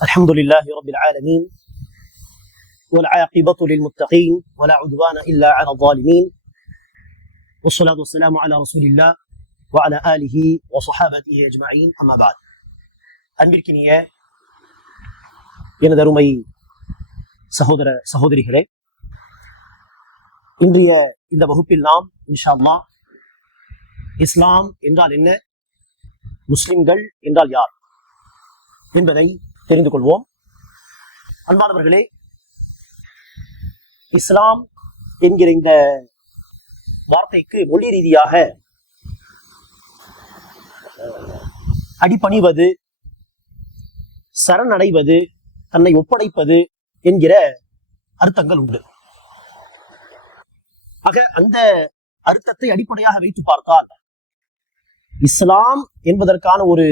الحمد لله رب العالمين والعاقبة للمتقين ولا عدوان إلا على الظالمين والصلاة والسلام على رسول الله وعلى آله وصحابته أجمعين أما بعد அன்பிற்கினிய எனது அருமை சகோதர சகோதரிகளே இன்றைய இந்த வகுப்பில் நாம் இன்ஷா அல்லாஹ் இஸ்லாம் என்றால் என்ன முஸ்லிம்கள் என்றால் யார் என்பதை தெரிந்து கொள்வோம். அன்பானவர்களே இஸ்லாம் என்கிற இந்த வார்த்தைக்கு மொழி ரீதியாக அடிப்பணிவது அடிபணிவது சரணடைவது தன்னை ஒப்படைப்பது என்கிற அர்த்தங்கள் உண்டு. ஆக அந்த அர்த்தத்தை அடிப்படையாக வைத்து பார்த்தால் இஸ்லாம் என்பதற்கான ஒரு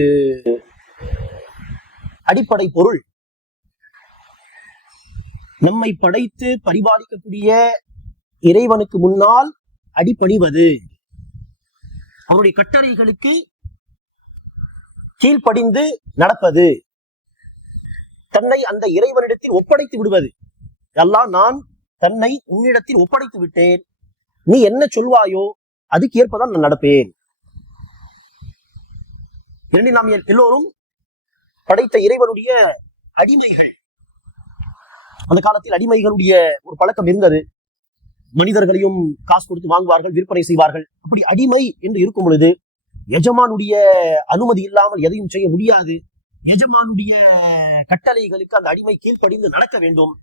அடிப்படை பொருள். நம்மை படைத்து பரிபாலிக்கக்கூடிய இறைவனுக்கு முன்னால் அடிபணிவது. அவருடைய கட்டளைகளுக்கு கீழ்ப்படிந்து நடப்பது. தன்னை அந்த இறைவனிடத்தில் ஒப்படைத்து விடுவது. எல்லாம் நான் தன்னை உன்னிடத்தில் ஒப்படைத்து விட்டேன். நீ என்ன சொல்வாயோ அதுக்கு ஏற்பதான் நான் நடப்பேன். இரண்டு நாம் எல்லோரும் படைத்த இறைவனுடைய அடிமைகள். அந்த காலத்தில் அடிமைகளுடைய ஒரு பழக்கம் இருந்தது. மனிதர்களையும் காசு கொடுத்து வாங்குவார்கள் விற்பனை செய்வார்கள். அப்படி அடிமை என்று இருக்கும் பொழுது எஜமானுடைய அனுமதி இல்லாமல் எதையும் செய்ய முடியாது. எஜமானுடைய கட்டளைகளுக்கு அந்த அடிமை கீழ்ப்படிந்து நடக்க வேண்டும்.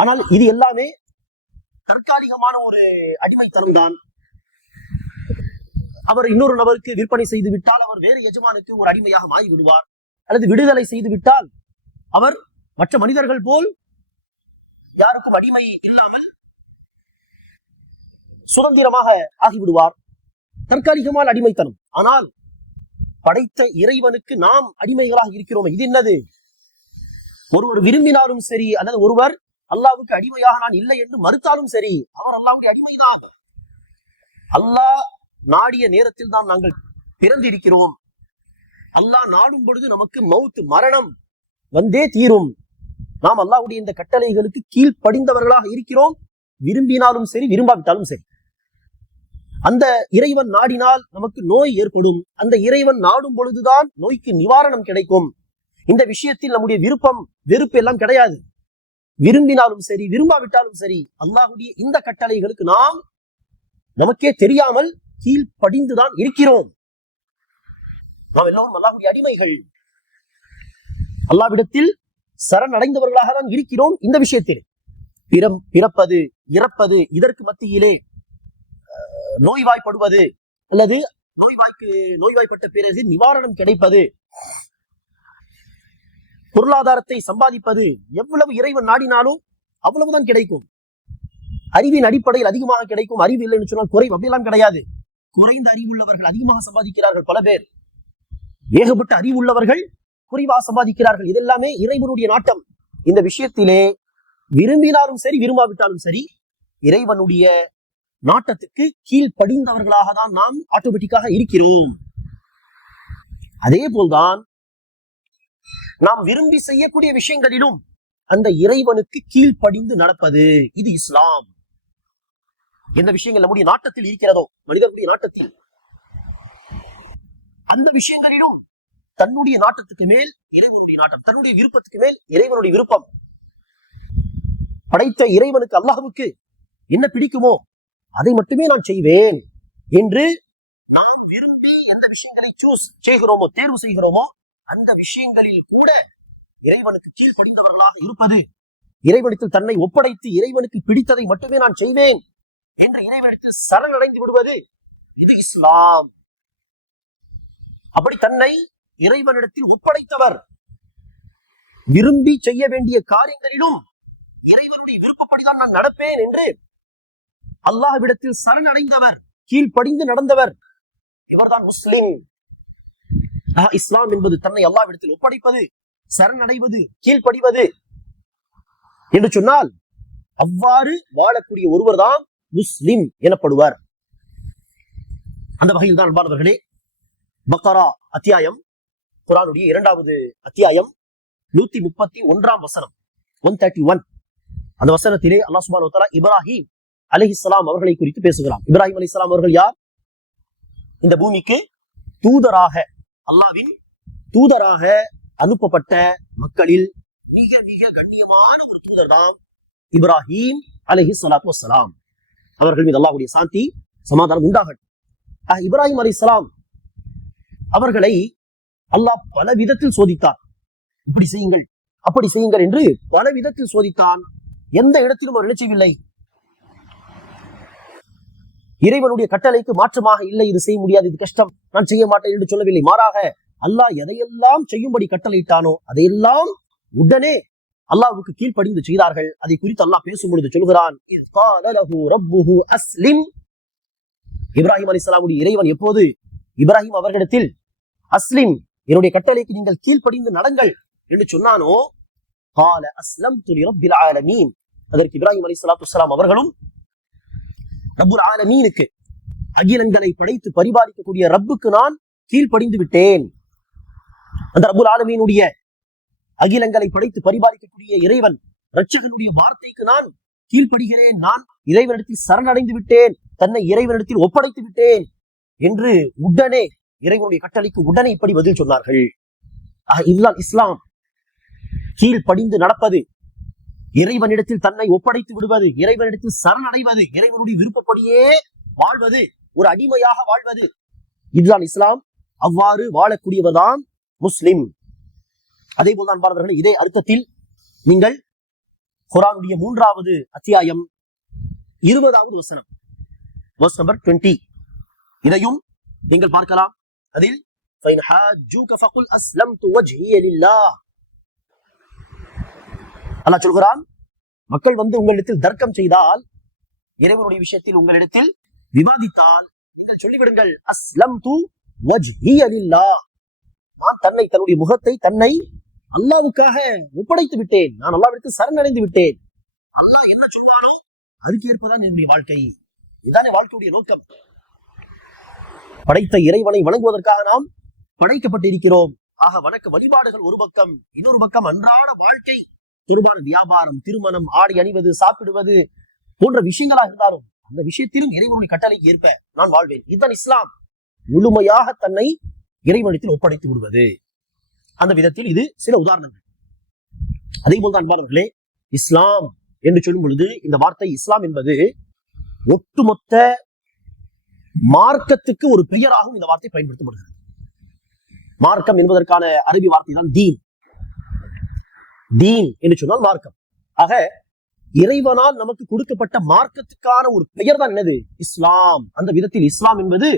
ஆனால் இது எல்லாமே தற்காலிகமான ஒரு அடிமைத்தனம் தான் அவர் இன்னொரு நபருக்கு விற்பனை செய்து விட்டால் அவர் வேறு எஜமானுக்கு ஒரு அடிமையாக மாறி விடுவார் அல்லது விடுதலை செய்து விட்டால் அவர் மற்ற மனிதர்கள் போல் யாருக்கும் அடிமை இல்லாமல் சுதந்திரமாக ஆகிவிடுவார். தற்காலிகமான அடிமைத்தனம். ஆனால் படைத்த இறைவனுக்கு நாம் அடிமைகளாக இருக்கிறோம் இது என்னது? ஒருவர் விரும்பினாலும் சரி அல்லது ஒருவர் அல்லாவுக்கு அடிமையாக நான் இல்லை என்று மறுத்தாலும் சரி அவர் அல்லாவுடைய அடிமைதான். அல்லாஹ் நாடிய நேரத்தில் தான் நாங்கள் பிறந்திருக்கிறோம். அல்லாஹ் நாடும் பொழுது நமக்கு மவுத்து மரணம் வந்தே தீரும். நாம் அல்லாஹ்வுடைய இந்த கட்டளைகளுக்கு கீழ்ப்படிந்தவர்களாக இருக்கிறோம். விரும்பினாலும் சரி விரும்பாவிட்டாலும் சரி. அந்த இறைவன் நாடினால் நமக்கு நோய் ஏற்படும். அந்த இறைவன் நாடும் பொழுதுதான் நோய்க்கு நிவாரணம் கிடைக்கும். இந்த விஷயத்தில் நம்முடைய விருப்பம் வெறுப்பு எல்லாம் கிடையாது. விரும்பினாலும் சரி விரும்பாவிட்டாலும் சரி அல்லாஹுடைய இந்த கட்டளைகளுக்கு நாம் நமக்கே தெரியாமல் கீழ்ப்படிந்துதான் இருக்கிறோம். நாம் எல்லோரும் அல்லாஹுடைய அடிமைகள். அல்லாவிடத்தில் சரணடைந்தவர்களாக தான் இருக்கிறோம் இந்த விஷயத்தில். பிறம் பிறப்பது இறப்பது இதற்கு மத்தியிலே நோய்வாய்ப்படுவது அல்லது நோய்வாய்க்கு நோய்வாய்ப்பட்ட பிறகு நிவாரணம் கிடைப்பது பொருளாதாரத்தை சம்பாதிப்பது எவ்வளவு இறைவன் நாடினாலும் அவ்வளவுதான் கிடைக்கும். அறிவின் அடிப்படையில் அதிகமாக கிடைக்கும். அறிவு இல்லைன்னு சொன்னால் குறைவு. அப்படியெல்லாம் கிடையாது. குறைந்த அறிவுள்ளவர்கள் அதிகமாக சம்பாதிக்கிறார்கள் பல பேர். ஏகப்பட்ட அறிவுள்ளவர்கள் குறைவாக சம்பாதிக்கிறார்கள். இதெல்லாமே இறைவனுடைய நாட்டம். இந்த விஷயத்திலே விரும்பினாலும் சரி விரும்பாவிட்டாலும் சரி இறைவனுடைய நாட்டத்துக்கு கீழ்ப்படிந்தவர்களாக தான் நாம் ஆட்டோமேட்டிக்காக இருக்கிறோம். அதே போல்தான் நாம் விரும்பி செய்யக்கூடிய விஷயங்களிலும் அந்த இறைவனுக்கு கீழ்ப்படிந்து நடப்பது. இது இஸ்லாம். எந்த விஷயங்கள் நம்முடைய நாட்டத்தில் இருக்கிறதோ மனிதனுடைய நாட்டத்தில் அந்த விஷயங்களிலும் தன்னுடைய நாட்டத்துக்கு மேல் இறைவனுடைய நாட்டம் தன்னுடைய விருப்பத்துக்கு மேல் இறைவனுடைய விருப்பம். படைத்த இறைவனுக்கு அல்லாஹுக்கு என்ன பிடிக்குமோ அதை மட்டுமே நான் செய்வேன் என்று நாம் விரும்பி எந்த விஷயங்களை சூஸ் செய்கிறோமோ தேர்வு செய்கிறோமோ அந்த விஷயங்களில் கூட இறைவனுக்கு கீழ்ப்படிந்தவர்களாக இருப்பது இறைவனுக்கு தன்னை ஒப்படைத்து இறைவனுக்கு பிடித்ததை மட்டுமே நான் செய்வேன் என்று இறைவனுக்கு சரணடைந்து விடுவது இது இஸ்லாம். அப்படி தன்னை இறைவனிடத்தில் ஒப்படைத்தவர். விரும்பி செய்ய வேண்டிய காரியங்களிலும் இறைவனுடைய விருப்பப்படிதான் நான் நடப்பேன் என்று அல்லாஹ்விடத்தில் சரணடைந்தவர் கீழ்ப்படிந்து நடந்தவர் இவர்தான் முஸ்லிம். ஆஹ், இஸ்லாம் என்பது தன்னை அல்லாவிடத்தில் ஒப்படைப்பது சரணடைவது கீழ்ப்படிவது என்று சொன்னால் அவ்வாறு வாழக்கூடிய ஒருவர்தான் முஸ்லிம் எனப்படுவார். அந்த வகையில் தான் அன்பானவர்களே பக்கரா அத்தியாயம் குரானுடைய இரண்டாவது அத்தியாயம் நூத்தி முப்பத்தி ஒன்றாம் வசனம் ஒன் தேர்ட்டி ஒன் அந்த வசனத்திலே அல்லாஹ் சுபான் வ இப்ராஹிம் அவர்களை குறித்து பேசுகிறான் இப்ராஹிம் அலைஹிஸ்ஸலாம் அவர்கள் யார்? இந்த பூமிக்கு தூதராக அல்லாவின் தூதராக அனுப்பப்பட்ட மக்களில் மிக மிக கண்ணியமான ஒரு தூதர் தான் இப்ராஹிம் அலஹி ஸலாத்து வசலாம் அவர்கள் மீது அல்லாஹுடைய சாந்தி சமாதானம் உண்டாகட்டும். இப்ராஹிம் இப்ராஹிம் இஸ்லாம் அவர்களை அல்லாஹ் பல விதத்தில் சோதித்தார். இப்படி செய்யுங்கள் அப்படி செய்யுங்கள் என்று பல விதத்தில் சோதித்தான். எந்த இடத்திலும் அவர் செய்யவில்லை இறைவனுடைய கட்டளைக்கு மாற்றமாக இல்லை இது செய்ய முடியாது இது கஷ்டம் நான் செய்ய மாட்டேன் என்று சொல்லவில்லை. மாறாக அல்லாஹ் எதையெல்லாம் செய்யும்படி கட்டளையிட்டானோ அதையெல்லாம் உடனே அல்லாவுக்கு கீழ்ப்படிந்து செய்தார்கள். அதை குறித்து அல்லாஹ் பேசும் பொழுது சொல்கிறான் அஸ்லிம். இப்ராஹிம் அலிஸ்லாமுடைய இறைவன் எப்போது? இப்ராஹிம் அவர்களிடத்தில் அஸ்லிம் என்னுடைய கட்டளைக்கு நீங்கள் கீழ்ப்படிந்து நடங்கள். என்று சொன்னானோ? கால அஸ்லம் துலி ஆலமீன். அதற்கு இப்ராஹிம் அலி சலாத்து அவர்களும் ரபுல் ஆலமீனுக்கு அகிலங்களை படைத்து பரிபாலிக்கக்கூடிய ரப்புக்கு நான் கீழ்ப்படிந்து விட்டேன். அந்த ரபுல் ஆலமீனுடைய அகிலங்களை படைத்து பரிபாலிக்கக்கூடிய இறைவன். ரட்சகனுடைய வார்த்தைக்கு நான் கீழ்ப்படுகிறேன். நான் இறைவனிடத்தில் சரணடைந்து விட்டேன். தன்னை இறைவனிடத்தில் ஒப்படைத்து விட்டேன். என்று உடனே இறைவனுடைய கட்டளைக்கு உடனே இப்படி பதில் சொன்னார்கள். இதுதான் இஸ்லாம். கீழ்ப்படிந்து நடப்பது. இறைவனிடத்தில் தன்னை ஒப்படைத்து விடுவது. இறைவனிடத்தில் சரணடைவது. இறைவனுடைய விருப்பப்படியே வாழ்வது. ஒரு அடிமையாக வாழ்வது. இதுதான் இஸ்லாம். அவ்வாறு வாழக்கூடியவர்தான் முஸ்லிம். அதே போல் தான் பாரதர்கள் இதே அர்த்தத்தில் நீங்கள் குரானுடைய மூன்றாவது அத்தியாயம் இருபதாவது வசனம் வர்ஸ் நம்பர் டுவெண்ட்டி இதையும் நீங்கள் பார்க்கலாம். அதில் அல்லாஹ் சொல்கிறான் மக்கள் வந்து உங்களிடத்தில் தர்க்கம் செய்தால் இறைவனுடைய விஷயத்தில் உங்களிடத்தில் விவாதித்தால் நீங்கள் சொல்லிவிடுங்கள் அஸ்லம் தூ நான் தன்னை தன்னுடைய முகத்தை தன்னை அல்லாவுக்காக ஒப்படைத்து விட்டேன். நான் அல்லாவிற்கு சரணடைந்து விட்டேன். அல்லாஹ் என்ன சொல்வானோ அதுக்கு ஏற்பதான் என்னுடைய வாழ்க்கை. இதுதானே வாழ்க்கையுடைய நோக்கம். படைத்த இறைவனை வணங்குவதற்காக நாம் படைக்கப்பட்டிருக்கிறோம். ஆக வணக்க வழிபாடுகள் ஒரு பக்கம் இன்னொரு பக்கம் அன்றாட வாழ்க்கை. தொடர்பான வியாபாரம் திருமணம் ஆடை அணிவது சாப்பிடுவது போன்ற விஷயங்களாக இருந்தாலும் அந்த விஷயத்திலும் இறைவனுடைய கட்டளைக்கு ஏற்ப நான் வாழ்வேன். இதுதான் இஸ்லாம். முழுமையாக தன்னை இறைவனத்தில் ஒப்படைத்து விடுவது. அந்த விதத்தில் இது சில உதாரணங்கள். அதே போல் தான் அன்பானவர்களே இஸ்லாம் என்று சொல்லும் பொழுது இந்த வார்த்தை இஸ்லாம் என்பது ஒட்டுமொத்த மார்க்கத்துக்கு ஒரு பெயராகவும் இந்த வார்த்தை பயன்படுத்தப்படுகிறது. மார்க்கம் என்பதற்கான அரபி வார்த்தை தான் தீன். தீன் என்று சொன்னால் மார்க்கம். ஆக இறைவனால் நமக்கு கொடுக்கப்பட்ட மார்க்கத்துக்கான ஒரு பெயர் தான் என்னது? இஸ்லாம். அந்த விதத்தில் இஸ்லாம் என்பது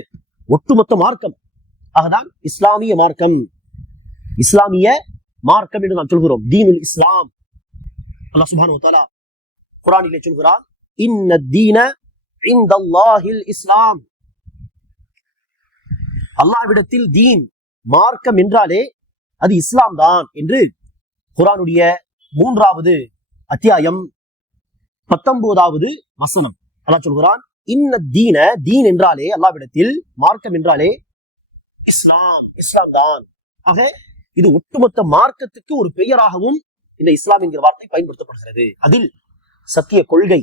ஒட்டுமொத்த மார்க்கம். ஆகதான் இஸ்லாமிய மார்க்கம். இஸ்லாமிய மார்க்கம் என்று நாம் சொல்கிறோம். தீனுல் இஸ்லாம். அல்லா சுப்ஹானஹு வ தஆலா சொல்கிறான் இன்ன தீன இந்தல்லாஹில் இஸ்லாம். அல்லாவிடத்தில் தீன் மார்க்கம் என்றாலே அது இஸ்லாம் தான் என்று குரானுடைய மூன்றாவது அத்தியாயம் பத்தொன்பதாவது வசனம். அல்லா சொல்கிறான் இன்ன தீன தீன் என்றாலே அல்லாவிடத்தில் மார்க்கம் என்றாலே இஸ்லாம். இஸ்லாம் தான். ஆக இது ஒட்டுமொத்த மார்க்கத்துக்கு ஒரு பெயராகவும் இந்த இஸ்லாம் என்கிற வார்த்தை பயன்படுத்தப்படுகிறது. அதில் சத்திய கொள்கை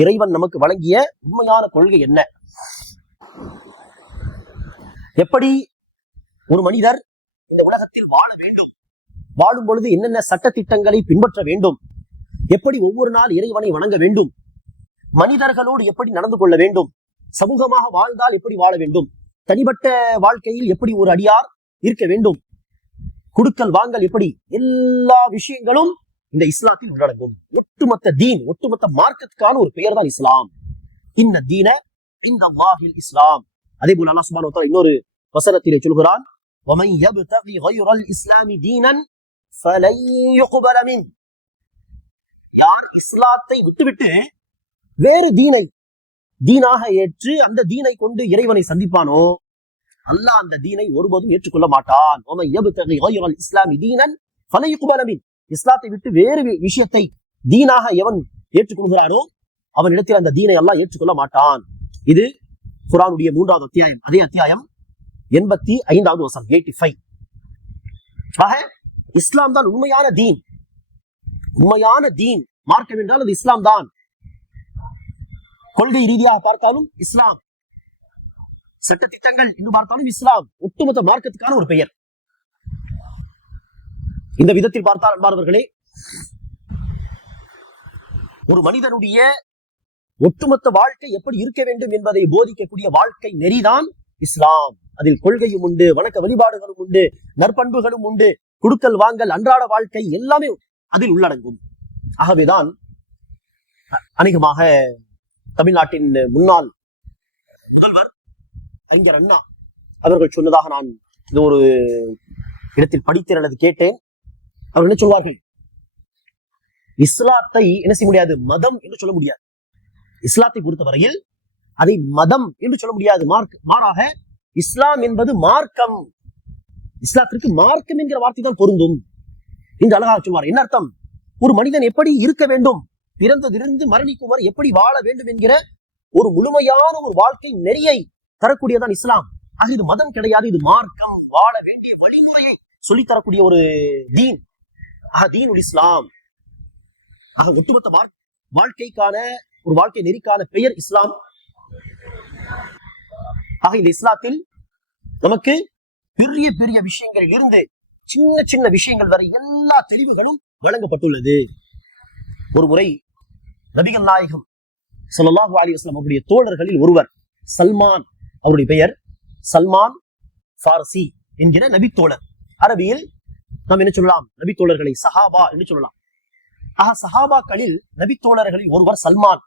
இறைவன் நமக்கு வழங்கிய உண்மையான கொள்கை என்ன? எப்படி ஒரு மனிதர் இந்த உலகத்தில் வாழ வேண்டும்? வாழும் பொழுது என்னென்ன சட்ட திட்டங்களை பின்பற்ற வேண்டும்? எப்படி ஒவ்வொரு நாள் இறைவனை வணங்க வேண்டும்? மனிதர்களோடு எப்படி நடந்து கொள்ள வேண்டும்? சமூகமாக வாழ்ந்தால் எப்படி வாழ வேண்டும்? தனிப்பட்ட வாழ்க்கையில் எப்படி ஒரு அடியார் இருக்க வேண்டும்? குடுக்கல் வாங்கல் எப்படி எல்லா விஷயங்களும் இந்த இஸ்லாத்தில் உள்ளடங்கும் ஒட்டுமொத்த தீன் ஒட்டுமொத்த மார்க்கத்துக்கான ஒரு பெயர் தான் இஸ்லாம் இந்த தீன இந்த வாஹில் இஸ்லாம் அதே போல அல்லாஹ் சுப்ஹானஹு வ தஆலா இன்னொரு வசனத்திலே சொல்கிறான் وَمَن يَبْتَغِي غَيْرَ الْإِسْلَامِ دِينًا فَلَن يُقْبَلَ مِنْهُ யார் இஸ்லாத்தை விட்டுவிட்டு வேறு தீனை தீனாக ஏற்று அந்த தீனை கொண்டு இறைவனை சந்திப்பானோ அல்லாஹ் அந்த தீனை ஒருபோதும் ஏற்றுக்கொள்ள மாட்டான். இஸ்லாமி தீனன் பலையுகுபலமின் இஸ்லாத்தை விட்டு வேறு விஷயத்தை தீனாக எவன் ஏற்றுக்கொள்கிறாரோ அவனிடத்தில் அந்த தீனை எல்லாம் ஏற்றுக்கொள்ள மாட்டான். இது குரானுடைய மூன்றாவது அத்தியாயம். அதே அத்தியாயம் எண்பத்தி ஐந்தாவது வசனம் எயிட்டி ஃபைவ். ஆக இஸ்லாம் தான் உண்மையான தீன். உண்மையான தீன். மார்க்கம் என்றால் அது இஸ்லாம் தான் கொள்கை ரீதியாக பார்த்தாலும் இஸ்லாம். சட்ட திட்டங்கள் என்று பார்த்தாலும் இஸ்லாம் ஒட்டுமொத்த மார்க்கத்துக்கான ஒரு பெயர். இந்த விதத்தில் பார்த்தால் அன்பானவர்களே ஒரு மனிதனுடைய ஒட்டுமொத்த வாழ்க்கை எப்படி இருக்க வேண்டும் என்பதை போதிக்கக்கூடிய வாழ்க்கை நெறிதான் இஸ்லாம். அதில் கொள்கையும் உண்டு வணக்க வழிபாடுகளும் உண்டு நற்பண்புகளும் உண்டு குடுக்கல் வாங்கல் அன்றாட வாழ்க்கை எல்லாமே அதில் உள்ளடங்கும். ஆகவேதான் அநேகமாக தமிழ்நாட்டின் முன்னாள் அறிஞர் அண்ணா. அவர்கள் சொன்னதாக நான் இது ஒரு இடத்தில் படித்தேன் அல்லது கேட்டேன். அவர் என்ன சொல்வார்கள்? இஸ்லாத்தை என்ன செய்ய முடியாது? மதம் என்று சொல்ல முடியாது. இஸ்லாத்தை பொறுத்தவரையில் அதை மதம் என்று சொல்ல முடியாது. மார்க் மாறாக இஸ்லாம் என்பது மார்க்கம். இஸ்லாத்திற்கு மார்க்கம் என்கிற வார்த்தை தான் பொருந்தும். என்று அழகாக சொல்வார். என்ன அர்த்தம்? ஒரு மனிதன் எப்படி இருக்க வேண்டும்? பிறந்ததிலிருந்து மரணிக்கும் வரை எப்படி வாழ வேண்டும் என்கிற ஒரு முழுமையான ஒரு வாழ்க்கை நெறியை தரக்கூடியதான் இஸ்லாம். ஆக இது மதம் கிடையாது இது மார்க்கம். வாழ வேண்டிய வழிமுறையை சொல்லித்தரக்கூடிய ஒரு தீன். ஆக தீனுல் இஸ்லாம். ஆக ஒட்டுமொத்த வாழ்க்கைக்கான ஒரு வாழ்க்கை நெறிக்கான பெயர் இஸ்லாம். ஆக இந்த இஸ்லாத்தில் நமக்கு பெரிய பெரிய விஷயங்கள் இருந்து சின்ன சின்ன விஷயங்கள் வரை எல்லா தெளிவுகளும் வழங்கப்பட்டுள்ளது. ஒரு முறை நபிகள் நாயகம் ஸல்லல்லாஹு அலைஹி அவருடைய தோழர்களில் ஒருவர் சல்மான் அவருடைய பெயர் சல்மான் ஃபாரசி என்கிற நபித்தோழர். அரபியில் நாம் என்ன சொல்லலாம்? நபித்தோழர்களை சஹாபா என்று சொல்லலாம். ஆக சஹாபாக்களில் நபித்தோழர்களில் ஒருவர் சல்மான்.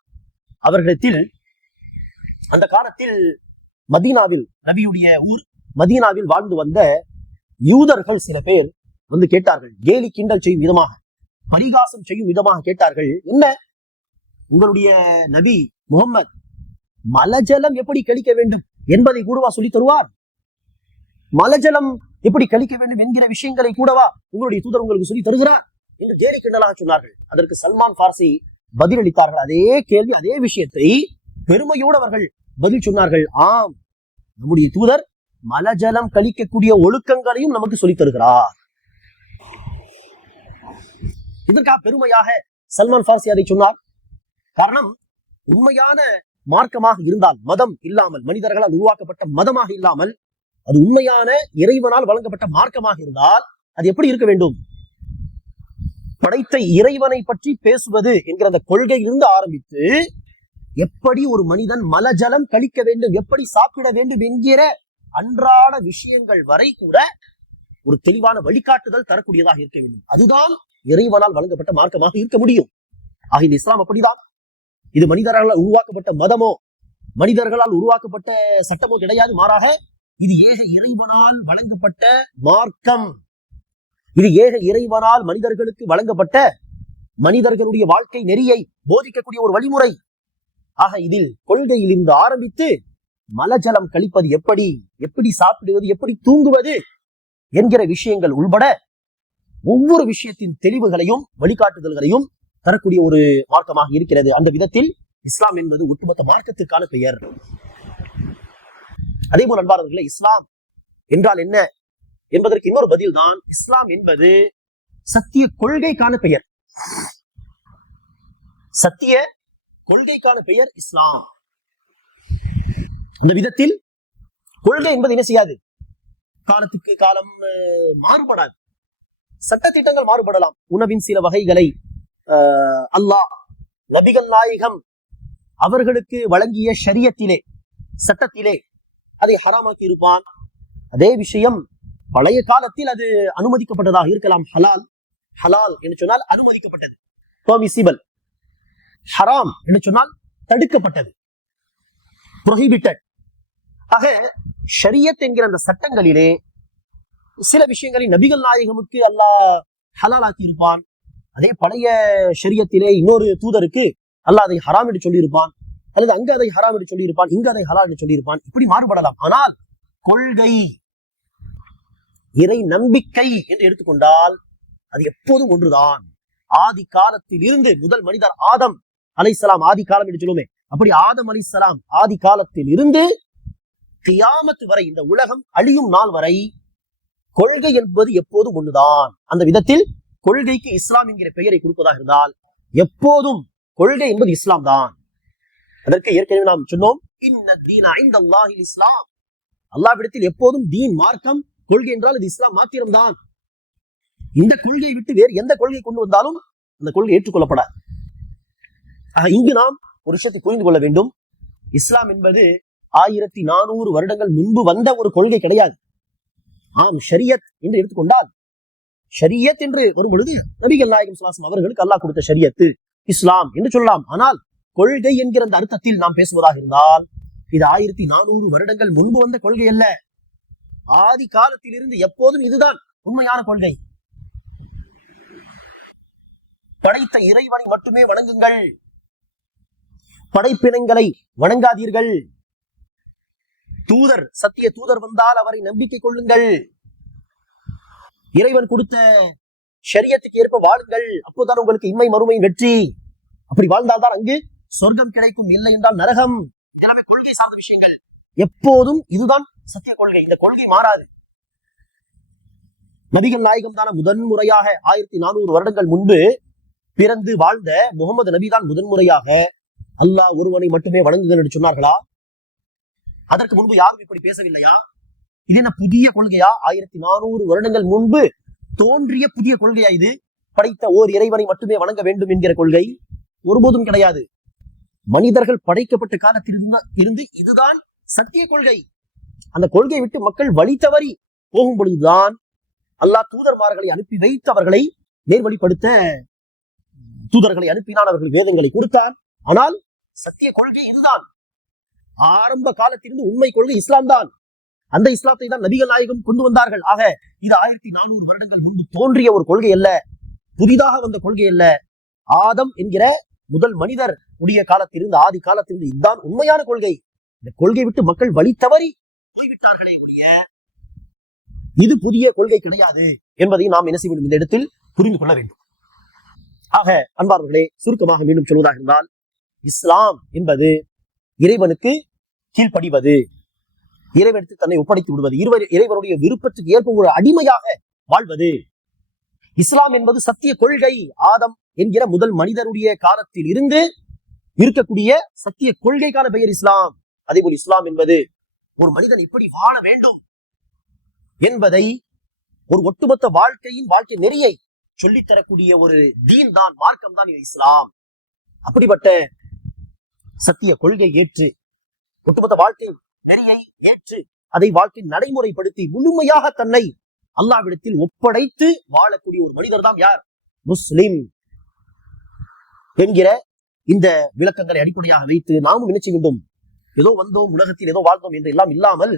அவர்களிடத்தில் அந்த காலத்தில் மதீனாவில் நபியுடைய ஊர் மதீனாவில் வாழ்ந்து வந்த யூதர்கள் சில பேர் வந்து கேட்டார்கள் கேலி கிண்டல் செய்யும் விதமாக பரிகாசம் செய்யும் விதமாக கேட்டார்கள் என்ன? உங்களுடைய நபி முகம்மது மலஜலம் எப்படி கழிக்க வேண்டும்? என்பதை கூடவா சொல்லி தருவார்? மலஜலம் எப்படி கழிக்க வேண்டும் என்கிற விஷயங்களை கூடவா உங்களுடைய தூதர் உங்களுக்கு சொல்லி தருகிறார்? என்று கேலி கிண்டலாக சொன்னார்கள். அதற்கு சல்மான் பார்சி பதிலளித்தார்கள். அதே கேள்வி அதே விஷயத்தை பெருமையோடு அவர்கள் பதில் சொன்னார்கள். ஆம் நம்முடைய தூதர் மலஜலம் கழிக்கக்கூடிய ஒழுக்கங்களையும் நமக்கு சொல்லி தருகிறார். இதற்காக பெருமையாக சல்மான் பார்சி அதை சொன்னார். காரணம் உண்மையான மார்க்கமாக இருந்தால் மதம் இல்லாமல் மனிதர்களால் உருவாக்கப்பட்ட மதமாக இல்லாமல் அது உண்மையான இறைவனால் வழங்கப்பட்ட மார்க்கமாக இருந்தால் அது எப்படி இருக்க வேண்டும்? படைத்த இறைவனை பற்றி பேசுவது என்கிற அந்த கொள்கையிலிருந்து ஆரம்பித்து எப்படி ஒரு மனிதன் மலஜலம் கழிக்க வேண்டும் எப்படி சாப்பிட வேண்டும் என்கிற அன்றாட விஷயங்கள் வரை கூட ஒரு தெளிவான வழிகாட்டுதல் தரக்கூடியதாக இருக்க வேண்டும். அதுதான் இறைவனால் வழங்கப்பட்ட மார்க்கமாக இருக்க முடியும். ஆக இந்த இஸ்லாம் அப்படிதான். இது மனிதர்களால் உருவாக்கப்பட்ட மதமோ? மனிதர்களால் உருவாக்கப்பட்ட சட்டமோ கிடையாது மாறாக இது ஏக இறைவனால் வழங்கப்பட்ட மார்க்கம். இது ஏக இறைவனால் மனிதர்களுக்கு வழங்கப்பட்ட மனிதர்களுடைய வாழ்க்கை நெறியை போதிக்கக்கூடிய ஒரு வழிமுறை. ஆக இதில் கொள்கையில் இருந்து ஆரம்பித்து மலஜலம் கழிப்பது எப்படி எப்படி சாப்பிடுவது எப்படி தூங்குவது என்கிற விஷயங்கள் உள்பட ஒவ்வொரு விஷயத்தின் தெளிவுகளையும் வழிகாட்டுதல்களையும் தரக்கூடிய ஒரு மார்க்கமாக இருக்கிறது. அந்த விதத்தில் இஸ்லாம் என்பது ஒட்டுமொத்த மார்க்கத்திற்கான பெயர். அதே போல் அன்பாளர்களே இஸ்லாம் என்றால் என்ன? என்பதற்கு இன்னொரு பதில் தான் இஸ்லாம் என்பது சத்திய கொள்கைக்கான பெயர். சத்திய கொள்கைக்கான பெயர் இஸ்லாம். அந்த விதத்தில் கொள்கை என்பது என்ன செய்யாது? காலத்துக்கு காலம் அஹ், மாறுபடாது. சட்டத்திட்டங்கள் மாறுபடலாம். உணவின் சில வகைகளை அல்லாஹ் நபிகள் நாயகம் அவர்களுக்கு வழங்கிய ஷரியத்திலே சட்டத்திலே அதை ஹராமாக்கி இருப்பான் அதே விஷயம் பழைய காலத்தில் அது அனுமதிக்கப்பட்டதாக இருக்கலாம். ஹலால் ஹலால் என்று சொன்னால் அனுமதிக்கப்பட்டது. பெர்மிசிபிள் ஹராம் என்று சொன்னால் தடுக்கப்பட்டது. புரோஹிபிட்டட் ஆக ஷரியத் என்கிற அந்த சட்டங்களிலே சில விஷயங்களை நபிகள் நாயகமுக்கு அல்லாஹ் ஹலாலாக்கி இருப்பான் அதே பழைய ஷரியத்திலே இன்னொரு தூதருக்கு அல்ல அதை ஹராம் என்று சொல்லியிருப்பான். அல்லது அங்க அதை ஹராம் என்று சொல்லியிருப்பான் இங்க அதை ஹலால் என்று சொல்லியிருப்பான். இப்படி மாறுபடலாம். ஆனால் கொள்கை இறை நம்பிக்கை என்று எடுத்துக்கொண்டால் அது எப்போதும் ஒன்றுதான். ஆதி காலத்தில் இருந்து முதல் மனிதர் ஆதம் அலைசலாம் ஆதி காலம் என்று சொல்லுவோமே அப்படி ஆதம் அலைசலாம் ஆதி காலத்தில் இருந்து கியாமத்து வரை இந்த உலகம் அழியும் நாள் வரை கொள்கை என்பது எப்போதும் ஒண்ணுதான் அந்த விதத்தில் கொள்கைக்கு இஸ்லாம் என்கிற பெயரை கொடுப்பதாக இருந்தால் எப்போதும் கொள்கை என்பது இஸ்லாம் தான். அதற்கு ஏற்கனவே நாம் சொன்னோம் இஸ்லாம். அல்லாவிடத்தில் எப்போதும் தீன் மார்க்கம் கொள்கை என்றால் இது இஸ்லாம் மாத்திரம்தான். இந்த கொள்கையை விட்டு வேறு எந்த கொள்கை கொண்டு வந்தாலும் அந்த கொள்கை ஏற்றுக்கொள்ளப்படாது. இங்கு நாம் ஒரு விஷயத்தை புரிந்து கொள்ள வேண்டும். இஸ்லாம் என்பது ஆயிரத்தி நானூறு வருடங்கள் முன்பு வந்த ஒரு கொள்கை கிடையாது. ஆம் ஷரியத் என்று எடுத்துக்கொண்டால் ஷரியத் என்று வரும் பொழுது நபிகள் நாயகம் சுலாசம் அவர்களுக்கு அல்லாஹ் கொடுத்த ஷரியத்து இஸ்லாம் என்று சொல்லலாம். ஆனால் கொள்கை என்கிற அந்த அர்த்தத்தில் நாம் பேசுவதாக இருந்தால் இது ஆயிரத்தி நானூறு வருடங்கள் முன்பு வந்த கொள்கை அல்ல. ஆதி காலத்திலிருந்து எப்போதும் இதுதான் உண்மையான கொள்கை. படைத்த இறைவனை மட்டுமே வணங்குங்கள். படைப்பினங்களை வணங்காதீர்கள். தூதர் சத்திய தூதர் வந்தால் அவரை நம்பிக்கை கொள்ளுங்கள். இறைவன் கொடுத்த சரியத்துக்கு ஏற்ப வாழுங்கள். அப்போதான் உங்களுக்கு இம்மை மறுமையும் வெற்றி. அப்படி வாழ்ந்தால்தான் அங்கு சொர்க்கம் கிடைக்கும். இல்லை என்றால் நரகம். எல்லாமே கொள்கை சார்ந்த விஷயங்கள். எப்போதும் இதுதான் சத்திய கொள்கை. இந்த கொள்கை மாறாது. நபிகள் நாயகம் தான முதன் முறையாக ஆயிரத்தி நானூறு வருடங்கள் முன்பு பிறந்து வாழ்ந்த முகமது நபிதான் முதன்முறையாக அல்லாஹ் ஒருவனை மட்டுமே வணங்குங்கள் என்று சொன்னார்களா? அதற்கு முன்பு யாரும் இப்படி பேசவில்லையா? இது என்ன புதிய கொள்கையா? ஆயிரத்தி நானூறு வருடங்கள் முன்பு தோன்றிய புதிய கொள்கையா இது? படைத்த ஓர் இறைவனை மட்டுமே வணங்க வேண்டும் என்கிற கொள்கை ஒருபோதும் கிடையாது. மனிதர்கள் படைக்கப்பட்ட காலத்தில் இருந்து இதுதான் சத்திய கொள்கை. அந்த கொள்கையை விட்டு மக்கள் வழி தவறி போகும் பொழுதுதான் அல்லாஹ் தூதர்மார்களை அனுப்பி வைத்து அவர்களை நேர்வழிப்படுத்த தூதர்களை அனுப்பினான். அவர்கள் வேதங்களை கொடுத்தான். ஆனால் சத்திய கொள்கை இதுதான். ஆரம்ப காலத்திலிருந்து உண்மை கொள்கை இஸ்லாம் தான் அந்த இஸ்லாத்தை தான் நபிகள் நாயகம் கொண்டு வந்தார்கள். ஆக இது ஆயிரத்தி நானூறு வருடங்கள் முன்பு தோன்றிய ஒரு கொள்கை அல்ல. புதிதாக வந்த கொள்கை அல்ல. ஆதம் என்கிற முதல் மனிதர் உடைய காலத்திலிருந்து ஆதி காலத்திலிருந்து இதுதான் உண்மையான கொள்கை. இந்த கொள்கை விட்டு மக்கள் வழி தவறி போய்விட்டார்களே உடைய இது புதிய கொள்கை கிடையாது என்பதை நாம் என்ன செய்ய வேண்டும் இந்த இடத்தில் புரிந்து கொள்ள வேண்டும். ஆக அன்பார்களே சுருக்கமாக மீண்டும் சொல்வதாக இருந்தால் இஸ்லாம் என்பது இறைவனுக்கு கீழ்ப்படிவது. இறைவனுக்கு தன்னை ஒப்படைத்து விடுவது. இருவர் இறைவனுடைய விருப்பத்துக்கு ஏற்ப ஒரு அடிமையாக வாழ்வது. இஸ்லாம் என்பது சத்திய கொள்கை. ஆதம் என்கிற முதல் மனிதருடைய காலத்தில் இருந்து இருக்கக்கூடிய சத்திய கொள்கைக்கான பெயர் இஸ்லாம். அதே போல் இஸ்லாம் என்பது ஒரு மனிதன் எப்படி வாழ வேண்டும் என்பதை ஒரு ஒட்டுமொத்த வாழ்க்கையின் வாழ்க்கை நெறியை சொல்லித்தரக்கூடிய ஒரு தீன் தான் மார்க்கம் தான் இது இஸ்லாம். அப்படிப்பட்ட சத்திய கொள்கை ஏற்று ஒட்டுமொத்த வாழ்க்கை நெறியை ஏற்று அதை வாழ்க்கை நடைமுறைப்படுத்தி முழுமையாக தன்னை அல்லாவிடத்தில் ஒப்படைத்து வாழக்கூடிய ஒரு மனிதர் தான் யார்? முஸ்லிம் என்கிற இந்த விளக்கங்களை அடிப்படையாக வைத்து நாமும் நினைச்சு வேண்டும் ஏதோ வந்தோம் உலகத்தில் ஏதோ வாழ்ந்தோம் என்று எல்லாம் இல்லாமல்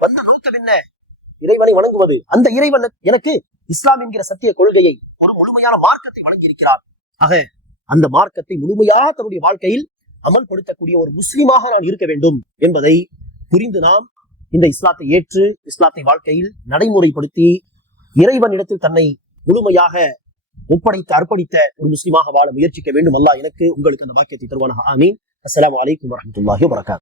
வந்த நோக்கம் என்ன? இறைவனை வணங்குவது. அந்த இறைவன் எனக்கு இஸ்லாம் என்கிற சத்திய கொள்கையை ஒரு முழுமையான மார்க்கத்தை வழங்கி இருக்கிறார் ஆக அந்த மார்க்கத்தை முழுமையாக தன்னுடைய வாழ்க்கையில் அமல்படுத்தக்கூடிய ஒரு முஸ்லீமாக நான் இருக்க வேண்டும் என்பதை புரிந்து நாம் இந்த இஸ்லாத்தை ஏற்று இஸ்லாத்தை வாழ்க்கையில் நடைமுறைப்படுத்தி இறைவனிடத்தில் தன்னை முழுமையாக ஒப்படைத்து அர்ப்பணித்த ஒரு முஸ்லிமாக வாழ முயற்சிக்க வேண்டும். அல்லா எனக்கு உங்களுக்கு அந்த வாக்கியத்தை தருவானாக. ஆமீன். அஸ்லாம் வலைக்கம் வரமத்துல்லாஹி வரகாத்